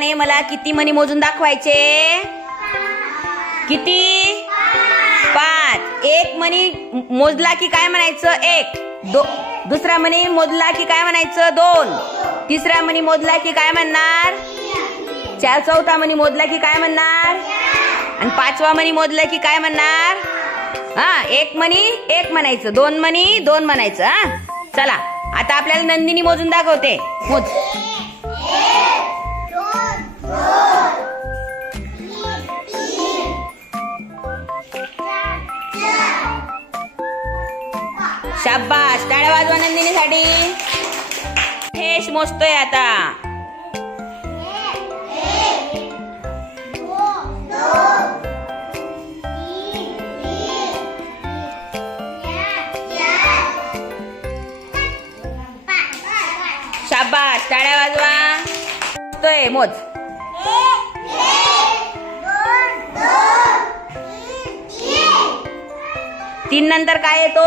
प्रत्येकाने मला किती मणी मोजून दाखवायचे? किती? 5. एक मणी मोजला की काय म्हणायचं? 1. दुसरा मणी मोजला की काय म्हणायचं? 2. तिसरा मणी मोजला की काय म्हणणार? 4. चौथा मणी मोजला की काय म्हणणार? आणि 5वा मणी मोजला की काय म्हणणार? हा, 1 मणी 1 म्हणायचं, 2 मणी 2 म्हणायचं. हा, चला आता आपल्याला नंदिनी मोजून दाखवते. मोज. 1 2 शाबास, टाळ्या वाजवा नंदिनीसाठी. हेश मोजतोय आता. 5 शाबास, टाळ्या वाजवा. मोजतोय, मोज. 3 नंतर काय येतो?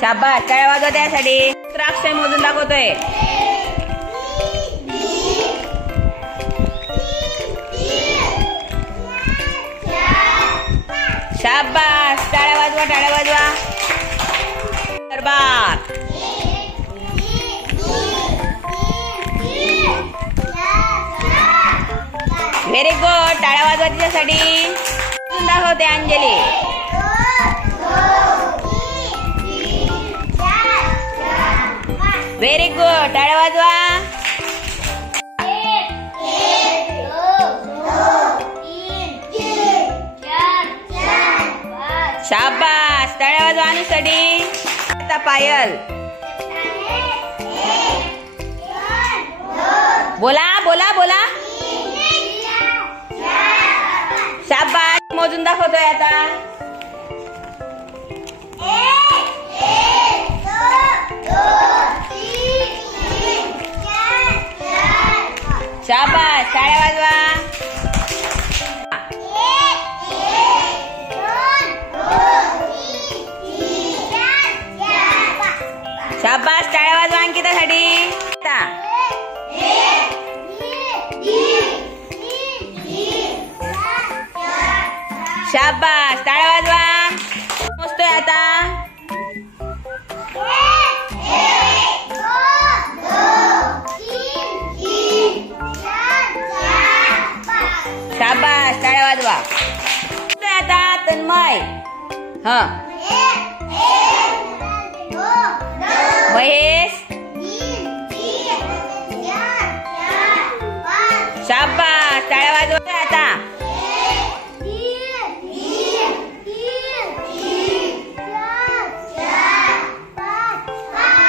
शाबास, टाळ्या वाजवा त्यासाठी. अक्षय मोजून दाखवतोय. शाबास, टाळ्या वाजवा, टाळ्या वाजवा. दरबार. व्हेरी गुड, टाळ्या वाजवा तिच्यासाठी. दाखवते अंजली. व्हेरी गुड, टाळ्या वाजवा. शाबास, टाळ्या वाजवा अनुसाठी. आता पायल. बोला बोला बोला. शाबास, मोजून दाखवतोय आता. शाबास, टाळ्या वाजवा. शाबास, टाळ्या वाजवा अंकितासाठी. शाबास, टाळ्या वाजवा. मोजतोय आता. शाबास, टाळ्या वाजवा. आता तन्मय. हा, महेश. शाबास, टाळ्या वाजवा आता.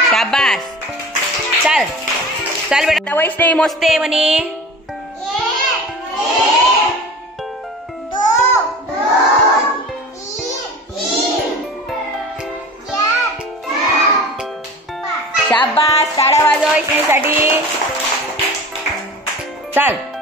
शाबास. चल चल बेटा, वैष्णवी मोजते म्हणे. शाबास, टाळ्या वाजवा वैष्णवीसाठी. चल.